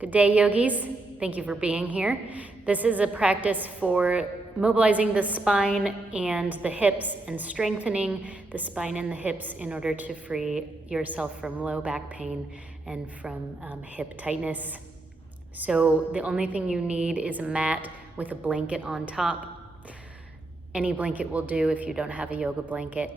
Good day, yogis. Thank you for being here. This is a practice for mobilizing the spine and the hips and strengthening the spine and the hips in order to free yourself from low back pain and from hip tightness. So the only thing you need is a mat with a blanket on top. Any blanket will do if you don't have a yoga blanket.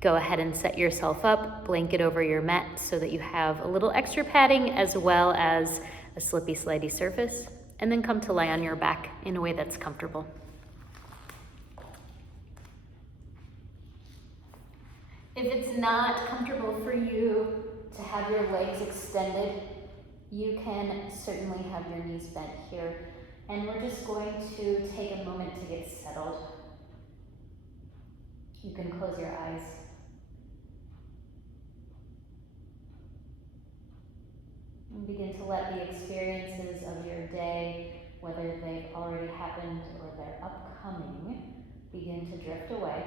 Go ahead and set yourself up, blanket over your mat so that you have a little extra padding as well as a slippy, slidey surface, and then come to lie on your back in a way that's comfortable. If it's not comfortable for you to have your legs extended, you can certainly have your knees bent here. And we're just going to take a moment to get settled. You can close your eyes. And begin to let the experiences of your day, whether they've already happened or they're upcoming, begin to drift away.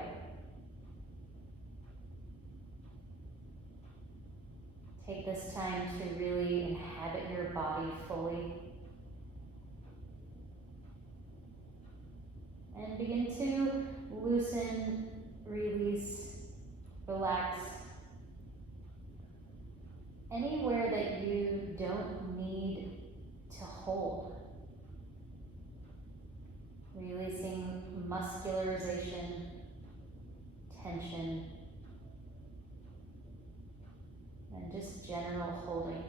Take this time to really inhabit your body fully. And begin to loosen, release, relax. Anywhere that you don't need to hold. Releasing muscularization, tension, and just general holding.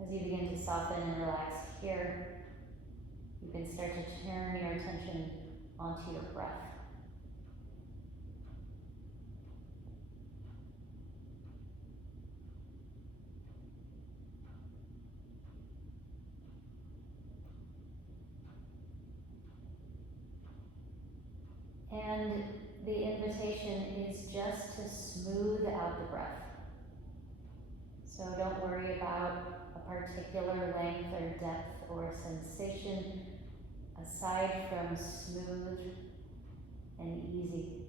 As you begin to soften and relax here, you can start to turn your attention onto your breath. And the invitation is just to smooth out the breath. So don't worry about a particular length or depth or sensation aside from smooth and easy.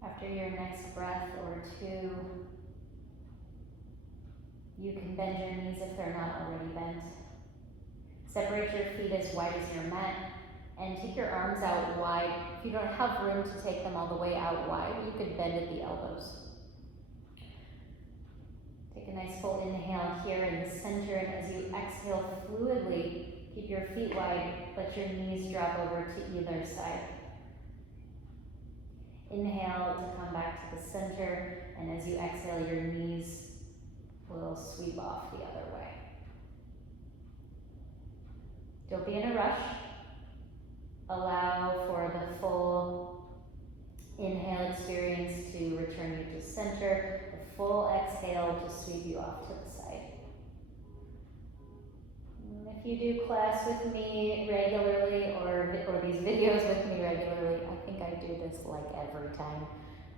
After your next breath or two, you can bend your knees if they're not already bent. Separate your feet as wide as your mat and take your arms out wide. If you don't have room to take them all the way out wide, you could bend at the elbows. Take a nice full inhale here in the center, and as you exhale fluidly, keep your feet wide, let your knees drop over to either side. Inhale to come back to the center, and as you exhale, your knees will sweep off the other way. Don't be in a rush. Allow for the full inhale experience to return you to center, the full exhale to sweep you off to the side. If you do class with me regularly or these videos with me regularly, I think I do this like every time.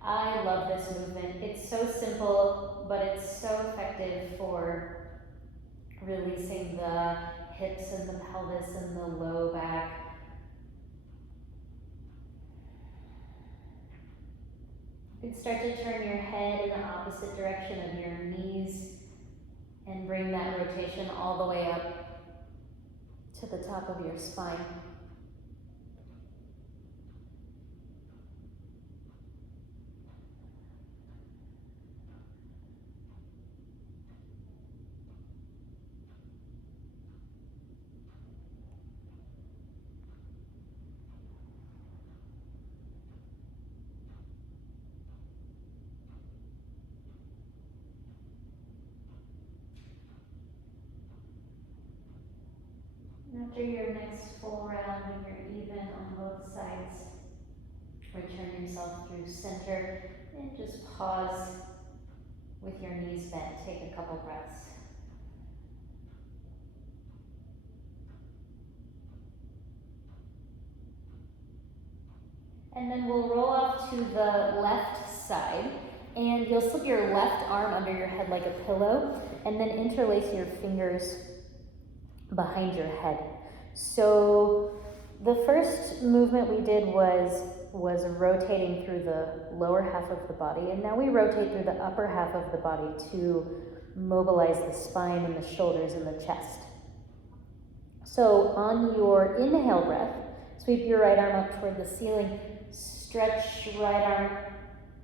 I love this movement. It's so simple, but it's so effective for releasing the hips and the pelvis and the low back. You can start to turn your head in the opposite direction of your knees and bring that rotation all the way up to the top of your spine. After your next full round, when you're even on both sides, return yourself through center and just pause with your knees bent. Take a couple breaths. And then we'll roll off to the left side, and you'll slip your left arm under your head like a pillow, and then interlace your fingers behind your head. So the first movement we did was rotating through the lower half of the body, and now we rotate through the upper half of the body to mobilize the spine and the shoulders and the chest. So on your inhale breath, sweep your right arm up toward the ceiling, stretch right arm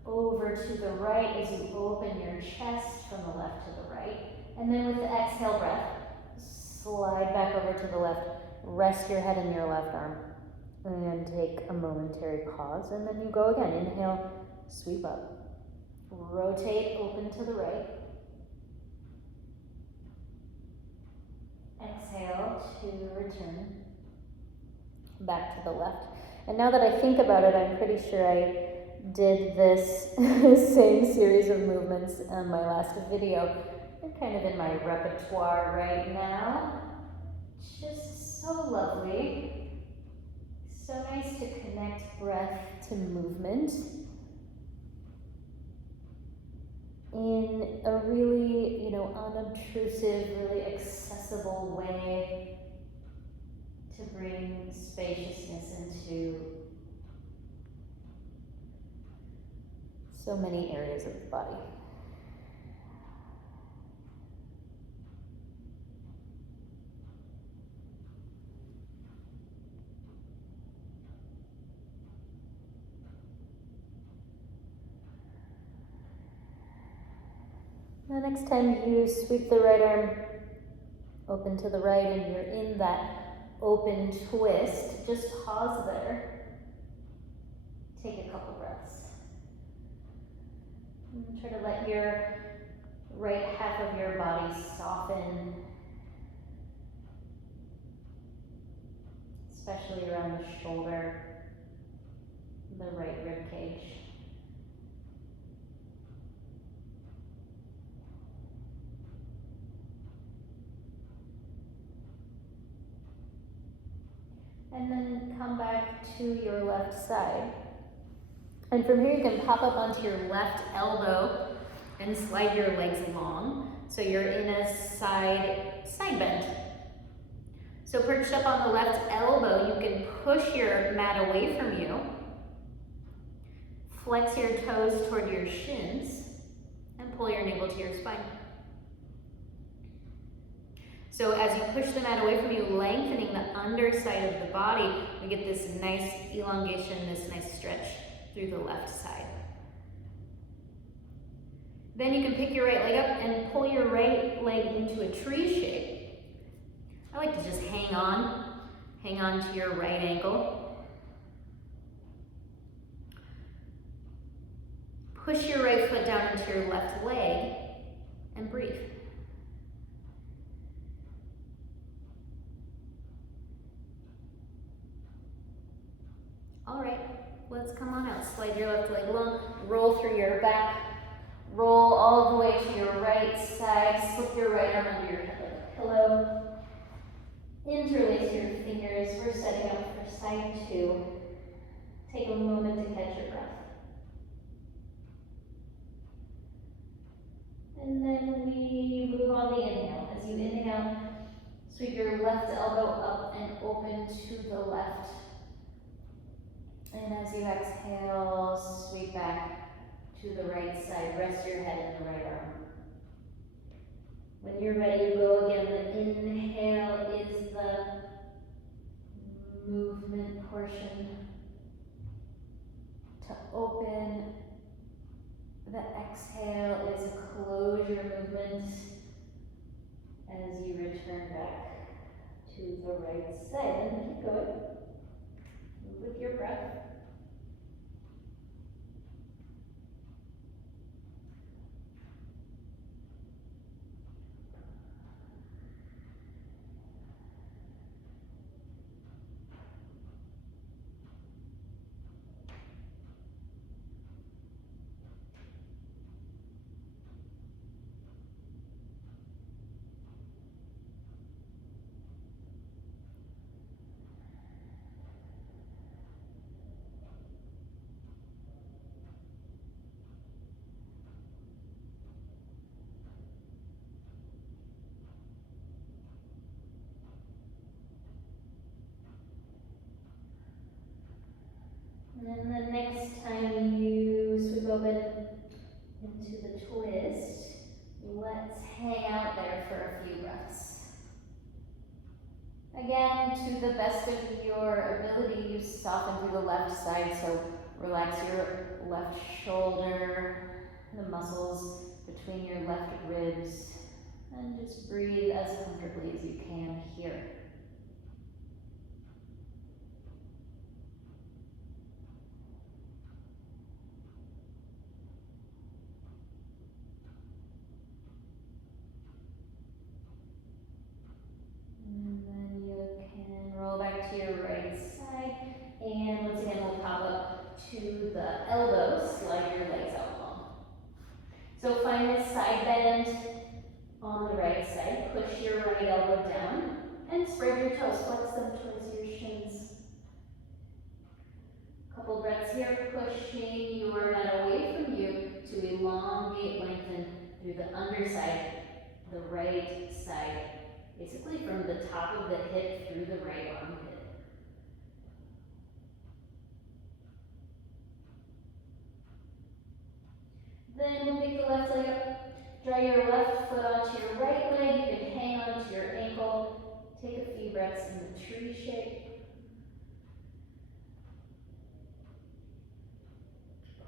over to the right as you open your chest from the left to the right. And then with the exhale breath, slide back over to the left, rest your head in your left arm, and take a momentary pause, and then you go again. Inhale, sweep up, rotate, open to the right. Exhale to return back to the left. And now that I think about it, I'm pretty sure I did this same series of movements on my last video. They're kind of in my repertoire right now. Just so lovely. So nice to connect breath to movement in a really, unobtrusive, really accessible way to bring spaciousness into so many areas of the body. The next time you sweep the right arm open to the right and you're in that open twist, just pause there. Take a couple breaths. And try to let your right half of your body soften, especially around the shoulder, the right rib cage. And then come back to your left side. And from here you can pop up onto your left elbow and slide your legs long. So you're in a side bend. So perched up on the left elbow, you can push your mat away from you. Flex your toes toward your shins and pull your navel to your spine. So as you push the mat away from you, lengthening the underside of the body, we get this nice elongation, this nice stretch through the left side. Then you can pick your right leg up and pull your right leg into a tree shape. I like to just hang on to your right ankle. Push your right foot down into your left leg and breathe. All right, let's come on out. Slide your left leg long, roll through your back, roll all the way to your right side, slip your right arm under your head like a pillow. Interlace your fingers. We're setting up for side two. Take a moment to catch your breath. And then we move on the inhale. As you inhale, sweep your left elbow up and open to the left. And as you exhale, sweep back to the right side. Rest your head in the right arm. When you're ready to go again, the inhale is the movement portion to open. The exhale is a closure movement as you return back to the right side. And keep going. Move with your breath. And then the next time you sweep open into the twist, let's hang out there for a few breaths. Again, to the best of your ability, you soften through the left side, so relax your left shoulder, the muscles between your left ribs, and just breathe as comfortably as you can here. And then you can roll back to your right side, and once again we'll pop up to the elbows, slide your legs out long. So find this side bend on the right side, push your right elbow down, and spread your toes, flex them towards your shins. Couple breaths here, pushing your mat away from you to elongate, lengthen through the underside, the right side, basically from the top of the hip through the right armpit. Then we'll pick the left leg up, draw your left foot onto your right leg, you can hang onto your ankle, take a few breaths in the tree shape.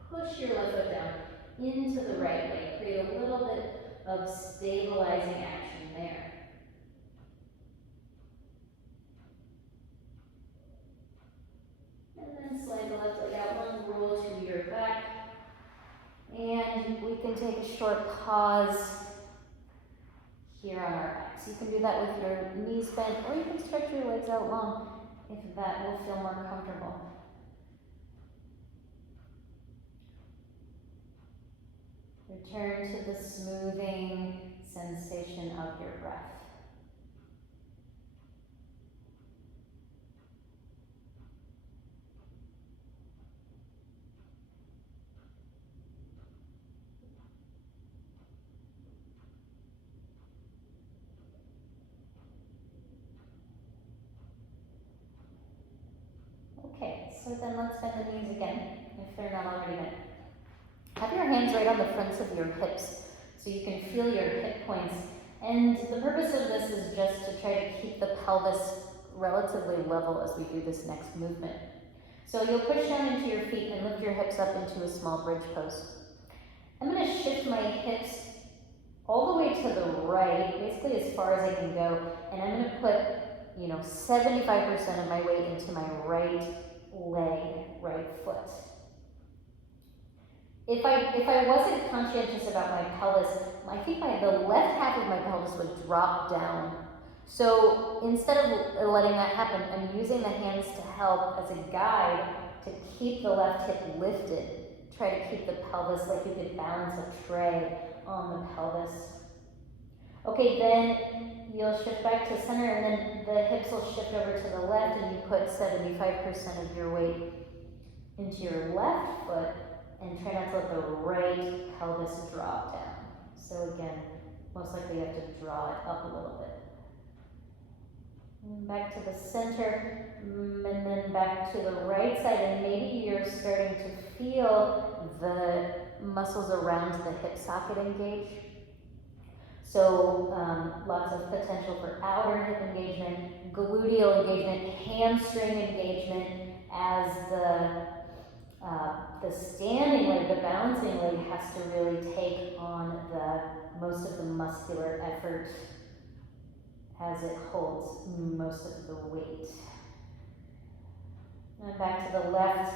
Push your left foot down into the right leg, create a little bit of stabilizing action there. And then slide the left leg out long, roll to your back. And we can take a short pause here on our backs. You can do that with your knees bent, or you can stretch your legs out long if that will feel more comfortable. Return to the smoothing sensation of your breath. Okay, so then let's bend the knees again, if they're not already bent. Have your hands right on the fronts of your hips so you can feel your hip points. And the purpose of this is just to try to keep the pelvis relatively level as we do this next movement. So you'll push down into your feet and lift your hips up into a small bridge pose. I'm going to shift my hips all the way to the right, basically as far as I can go, and I'm going to put 75% of my weight into my right leg, right foot. If I wasn't conscientious about my pelvis, I think the left half of my pelvis would drop down. So instead of letting that happen, I'm using the hands to help as a guide to keep the left hip lifted. Try to keep the pelvis like you could balance a tray on the pelvis. Okay, then you'll shift back to center, and then the hips will shift over to the left, and you put 75% of your weight into your left foot, and try not to let the right pelvis drop down. So again, most likely you have to draw it up a little bit. And back to the center, and then back to the right side, and maybe you're starting to feel the muscles around the hip socket engage. So lots of potential for outer hip engagement, gluteal engagement, hamstring engagement as the standing leg, the balancing leg has to really take on most of the muscular effort as it holds most of the weight. And back to the left.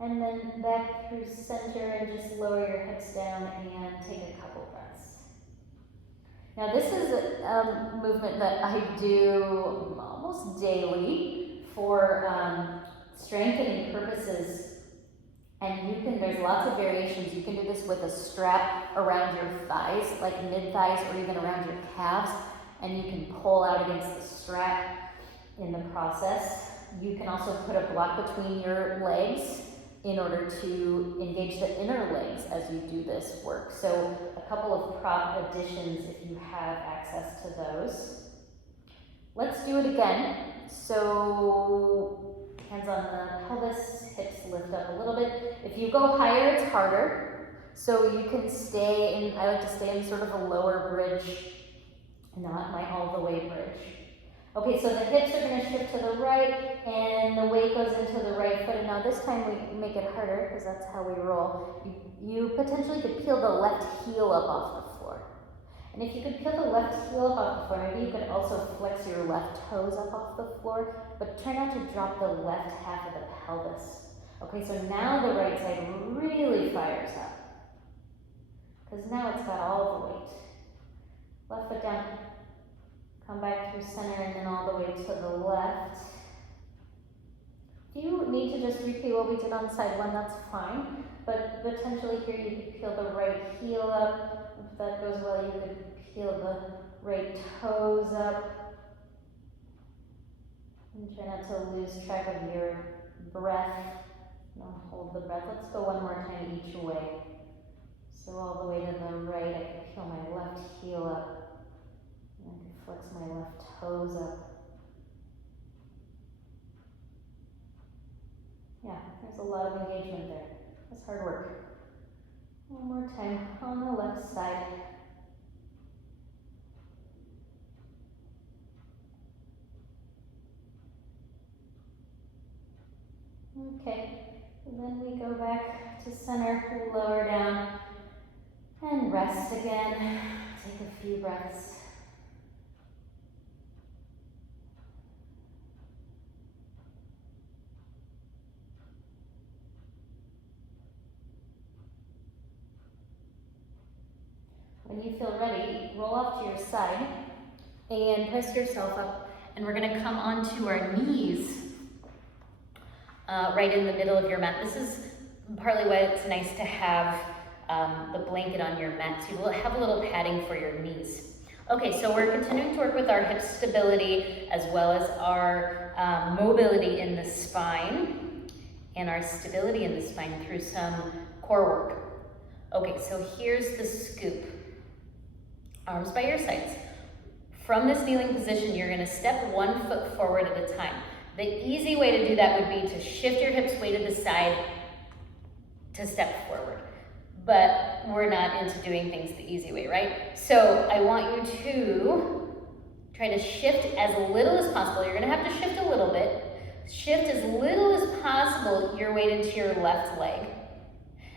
And then back through center, and just lower your hips down and take a couple breaths. Now this is a movement that I do almost daily for strengthening purposes. And there's lots of variations. You can do this with a strap around your thighs, like mid-thighs, or even around your calves, and you can pull out against the strap in the process. You can also put a block between your legs in order to engage the inner legs as you do this work. So a couple of prop additions if you have access to those. Let's do it again. So hands on the pelvis, hips lift up a little bit. If you go higher, it's harder. So you can stay in, I like to stay in sort of a lower bridge, not my all the way bridge. Okay, so the hips are going to shift to the right and the weight goes into the right foot. And now this time we make it harder because that's how we roll. You potentially could peel the left heel up off the floor. And if you could peel the left heel up off the floor, maybe you could also flex your left toes up off the floor, but try not to drop the left half of the pelvis. Okay, so now the right side really fires up because now it's got all the weight. Left foot down. Come back through center and then all the way to the left. If you need to just repeat what we did on side one, that's fine. But potentially here you could peel the right heel up. If that goes well, you could peel the right toes up. And try not to lose track of your breath. Don't hold the breath. Let's go one more time each way. So all the way to the right, I could peel my left heel up. I can flex my left toes up. Yeah, there's a lot of engagement there. That's hard work. One more time on the left side. Okay, and then we go back to center, lower down, and rest again. Take a few breaths. When you feel ready, roll off to your side and press yourself up, and we're going to come onto our knees right in the middle of your mat. This is partly why it's nice to have the blanket on your mat, so you'll have a little padding for your knees. Okay, so we're continuing to work with our hip stability as well as our mobility in the spine and our stability in the spine through some core work. Okay, so here's the scoop. Arms by your sides. From this kneeling position, you're going to step 1 foot forward at a time. The easy way to do that would be to shift your hips way to the side to step forward. But we're not into doing things the easy way, right? So I want you to try to shift as little as possible. You're going to have to shift a little bit. Shift as little as possible your weight into your left leg.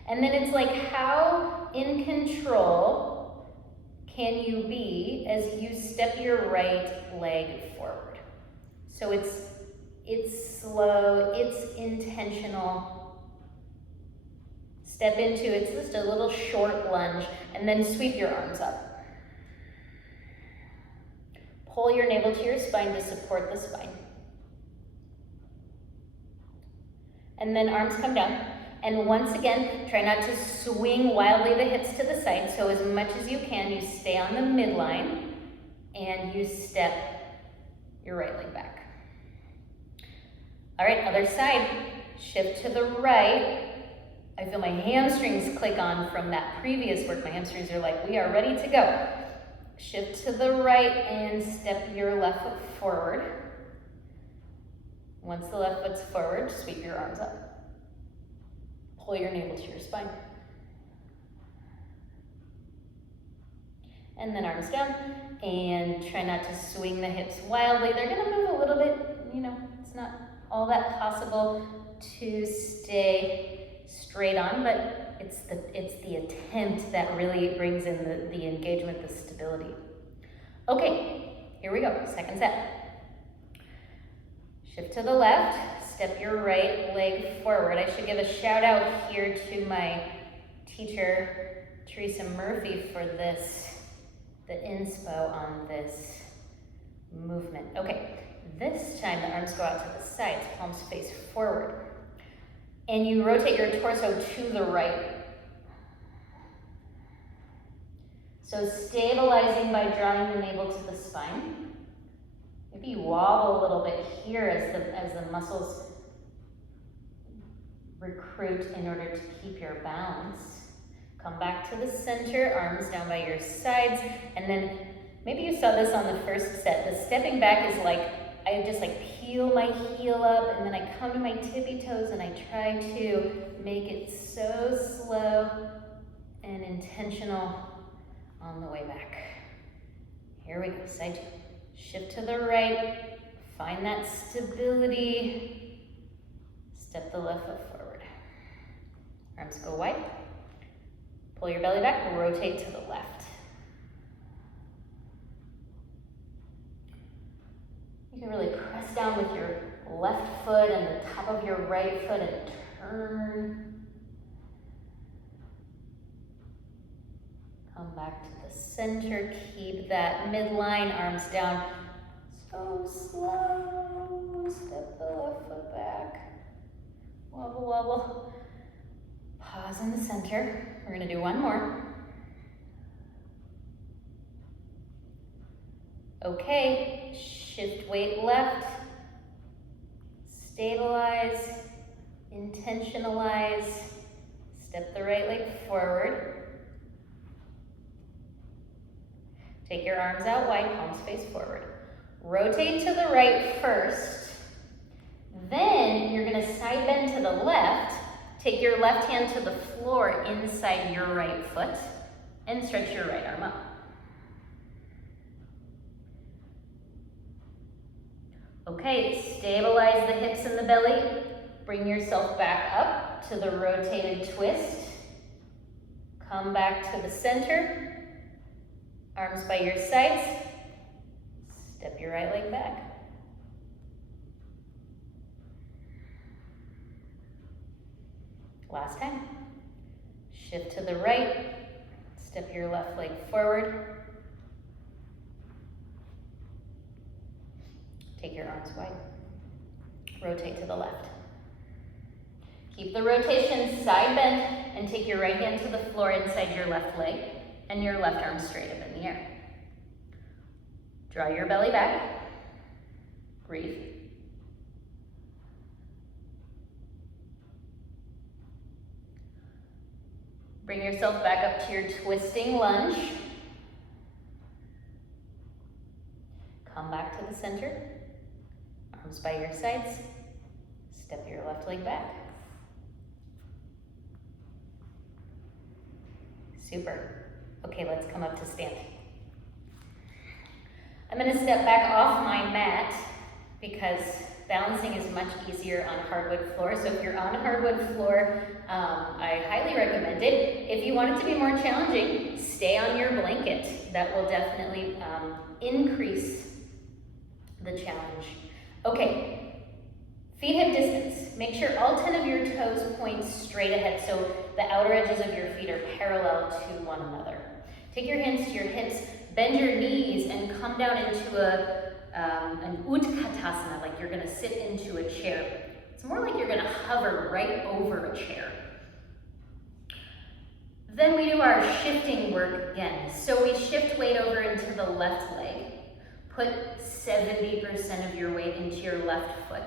And then it's like, how in control can you be as you step your right leg forward? So it's slow, it's intentional. Step into, it's just a little short lunge, and then sweep your arms up. Pull your navel to your spine to support the spine. And then arms come down. And once again, try not to swing wildly the hips to the side. So as much as you can, you stay on the midline and you step your right leg back. All right, other side, shift to the right. I feel my hamstrings click on from that previous work. My hamstrings are like, we are ready to go. Shift to the right and step your left foot forward. Once the left foot's forward, sweep your arms up. Pull your navel to your spine. And then arms down. And try not to swing the hips wildly. They're going to move a little bit. You know, it's not all that possible to stay straight on, but it's the attempt that really brings in the engagement, the stability. Okay, here we go. Second set. Shift to the left. Step your right leg forward. I should give a shout out here to my teacher, Teresa Murphy, for this, the inspo on this movement. Okay, this time the arms go out to the sides, palms face forward. And you rotate your torso to the right. So stabilizing by drawing the navel to the spine. Maybe you wobble a little bit here as the muscles recruit in order to keep your balance. Come back to the center, arms down by your sides, and then maybe you saw this on the first set. The stepping back is like, I just like peel my heel up and then I come to my tippy toes and I try to make it so slow and intentional on the way back. Here we go, side two. Shift to the right, find that stability. Step the left foot forward. Arms go wide. Pull your belly back, rotate to the left. You can really press down with your left foot and the top of your right foot and turn. Come back to the center, keep that midline, arms down. So slow, step the left foot back. Wobble, wobble. Pause in the center. We're gonna do one more. Okay, shift weight left, stabilize, intentionalize, step the right leg forward. Take your arms out wide, palms face forward. Rotate to the right first, then you're gonna side bend to the left. Take your left hand to the floor inside your right foot and stretch your right arm up. Okay, stabilize the hips and the belly. Bring yourself back up to the rotated twist. Come back to the center. Arms by your sides. Step your right leg back. Last time. Shift to the right. Step your left leg forward. Take your arms wide. Rotate to the left. Keep the rotation, side bend, and take your right hand to the floor inside your left leg and your left arm straight up in the air. Draw your belly back. Breathe. Bring yourself back up to your twisting lunge. Come back to the center. Arms by your sides. Step your left leg back. Super. Okay, let's come up to stand. I'm going to step back off my mat because balancing is much easier on hardwood floor. So if you're on hardwood floor, I highly recommend it. If you want it to be more challenging, stay on your blanket. That will definitely increase the challenge. Okay, feet hip distance. Make sure all 10 of your toes point straight ahead so the outer edges of your feet are parallel to one another. Take your hands to your hips, bend your knees, and come down into an Utkatasana, like you're gonna sit into a chair. It's more like you're gonna hover right over a chair. Then we do our shifting work again. So we shift weight over into the left leg. Put 70% of your weight into your left foot.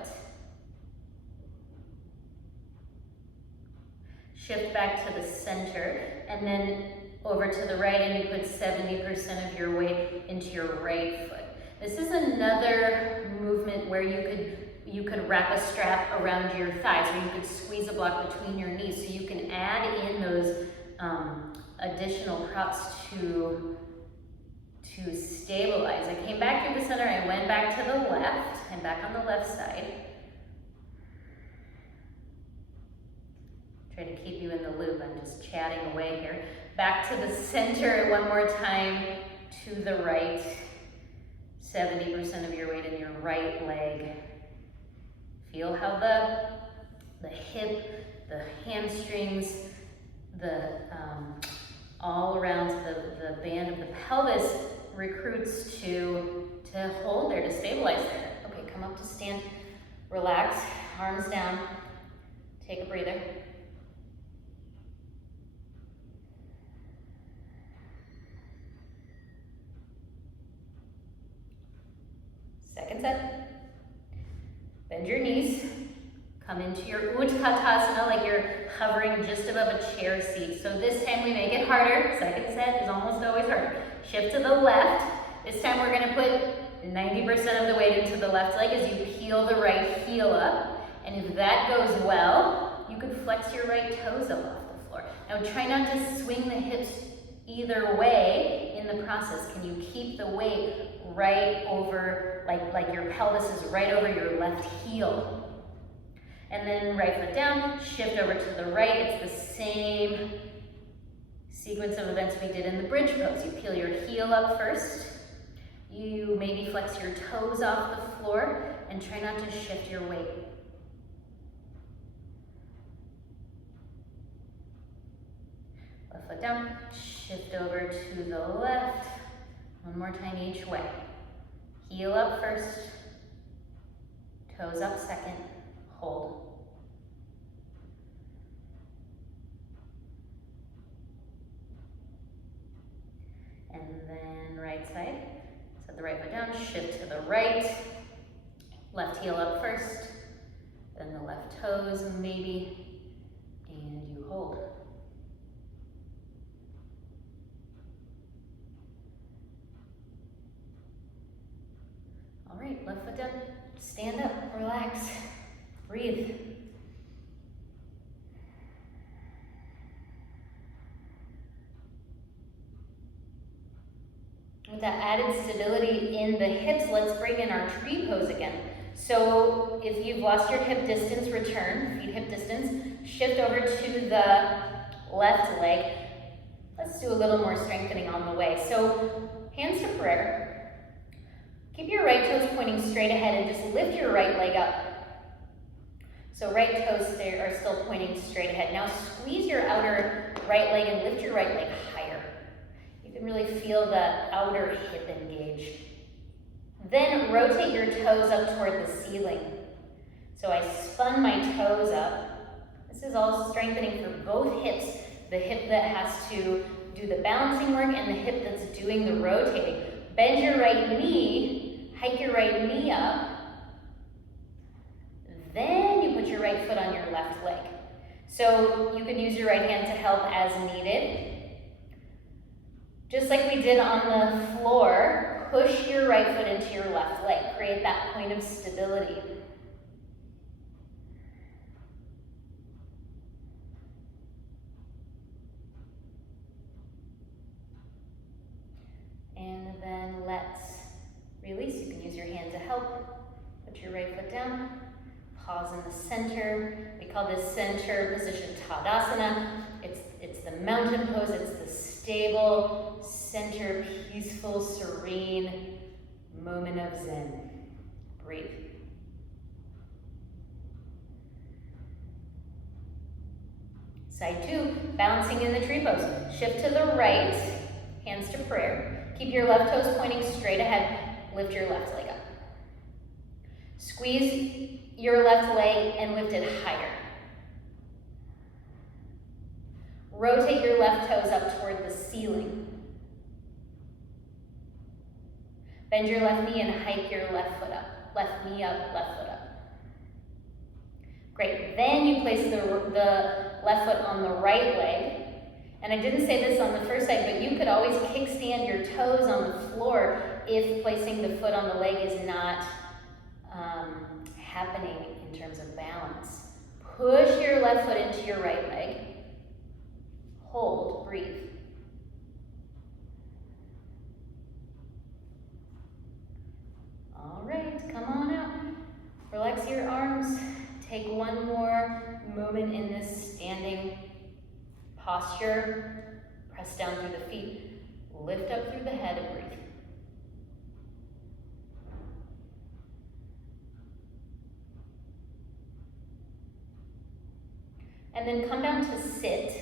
Shift back to the center, and then over to the right, and you put 70% of your weight into your right foot. This is another movement where you could wrap a strap around your thighs, or you could squeeze a block between your knees, so you can add in those additional props to stabilize. I came back to the center, I went back to the left. I'm back on the left side. Try to keep you in the loop. I'm just chatting away here. Back to the center one more time, to the right. 70% of your weight in your right leg. Feel how the hip, the hamstrings, all around the band of the pelvis recruits to hold there, to stabilize there. Okay, come up to stand, relax, arms down, take a breather. Second set. Bend your knees, Come into your Utkatasana like you're hovering just above a chair seat. So this time we make it harder. Second set is almost always harder. Shift to the left. This time we're gonna put 90% of the weight into the left leg as you peel the right heel up. And if that goes well, you could flex your right toes up off the floor. Now try not to swing the hips either way in the process. Can you keep the weight right over, like your pelvis is right over your left heel? And then right foot down, shift over to the right. It's the same sequence of events we did in the bridge pose. You peel your heel up first. You maybe flex your toes off the floor and try not to shift your weight. Left foot down, shift over to the left. One more time each way. Heel up first, toes up second, hold. And then right side. Set the right foot down, shift to the right. Left heel up first, then the left toes maybe, and you hold. All right, left foot down, stand up, relax, breathe. With that added stability in the hips, let's bring in our tree pose again. So if you've lost your hip distance, return, feet hip distance, shift over to the left leg. Let's do a little more strengthening on the way. So hands to prayer. Keep your right toes pointing straight ahead and just lift your right leg up. So right toes are still pointing straight ahead. Now squeeze your outer right leg and lift your right leg higher. You can really feel the outer hip engage. Then rotate your toes up toward the ceiling. So I spun my toes up. This is all strengthening for both hips. The hip that has to do the balancing work and the hip that's doing the rotating. Bend your right knee, hike your right knee up. Then you put your right foot on your left leg. So you can use your right hand to help as needed. Just like we did on the floor, push your right foot into your left leg. Create that point of stability. And then let's release. You can use your hand to help. Put your right foot down. Pause in the center. We call this center position Tadasana. It's the mountain pose. It's the stable, center, peaceful, serene moment of Zen. Breathe. Side two, balancing in the tree pose. Shift to the right, hands to prayer. Keep your left toes pointing straight ahead. Lift your left leg up. Squeeze your left leg and lift it higher. Rotate your left toes up toward the ceiling. Bend your left knee and hike your left foot up. Left knee up, left foot up. Great. Then you place the left foot on the right leg. And I didn't say this on the first side, but you could always kickstand your toes on the floor if placing the foot on the leg is not happening in terms of balance. Push your left foot into your right leg. Hold, breathe. All right, come on out. Relax your arms. Take one more moment in this standing posture. Press down through the feet. Lift up through the head and breathe. And then come down to sit.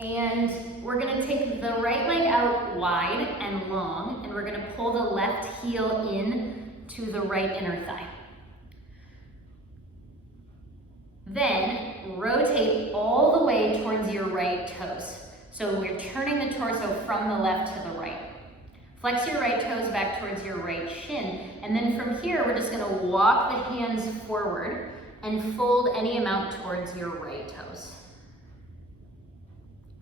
And we're gonna take the right leg out wide and long, and we're gonna pull the left heel in to the right inner thigh. Then rotate all the way towards your right toes. So we're turning the torso from the left to the right. Flex your right toes back towards your right shin. And then from here, we're just gonna walk the hands forward. and fold any amount towards your right toes.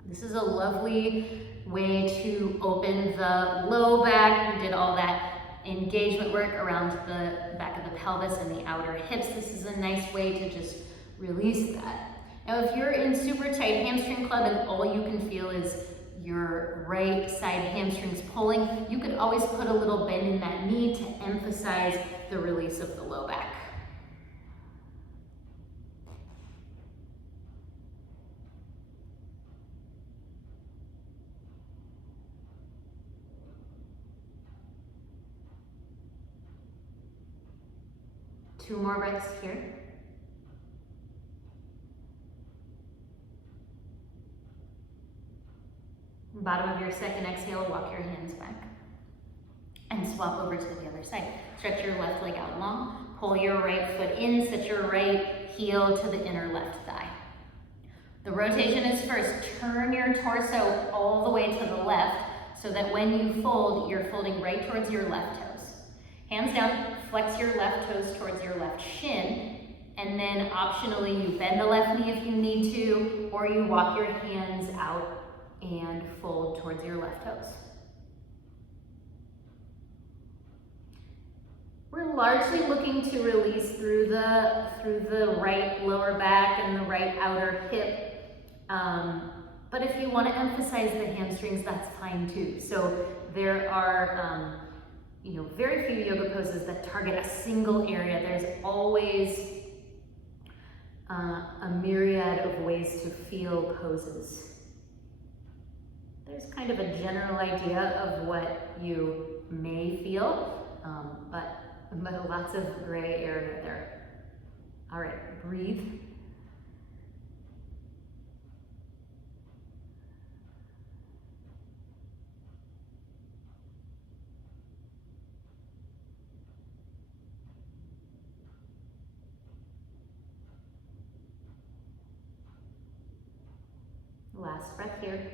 This is a lovely way to open the low back. We did all that engagement work around the back of the pelvis and the outer hips. This is a nice way to just release that. Now, if you're in super tight hamstring club and all you can feel is your right side hamstrings pulling, you could always put a little bend in that knee to emphasize the release of the low back. Two more breaths here. Bottom of your second exhale, walk your hands back. And swap over to the other side. Stretch your left leg out long. Pull your right foot in, set your right heel to the inner left thigh. The rotation is first. Turn your torso all the way to the left so that when you fold, you're folding right towards your left toes. Hands down, flex your left toes towards your left shin, and then optionally you bend the left knee if you need to, or you walk your hands out and fold towards your left toes. We're largely looking to release through the right lower back and the right outer hip. But if you want to emphasize the hamstrings, that's fine too. So there are very few yoga poses that target a single area. There's always a myriad of ways to feel poses. There's kind of a general idea of what you may feel, but lots of gray area there. All right, breathe. Last breath here.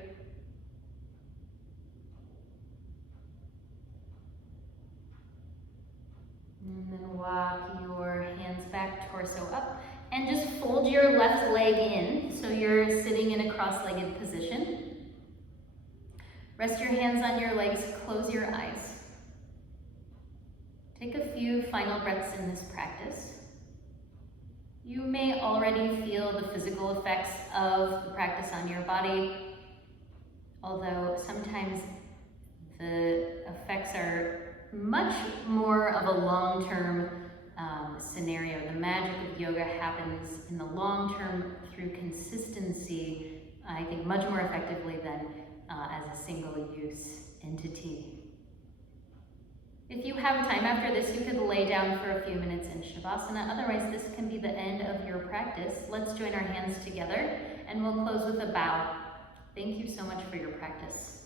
And then walk your hands back, torso up, and just fold your left leg in so you're sitting in a cross-legged position. Rest your hands on your legs, close your eyes. Take a few final breaths in this practice. You may already feel the physical effects of the practice on your body, although sometimes the effects are much more of a long-term scenario. The magic of yoga happens in the long term through consistency, I think much more effectively than as a single-use entity. If you have time after this, you could lay down for a few minutes in Shavasana. Otherwise, this can be the end of your practice. Let's join our hands together, and we'll close with a bow. Thank you so much for your practice.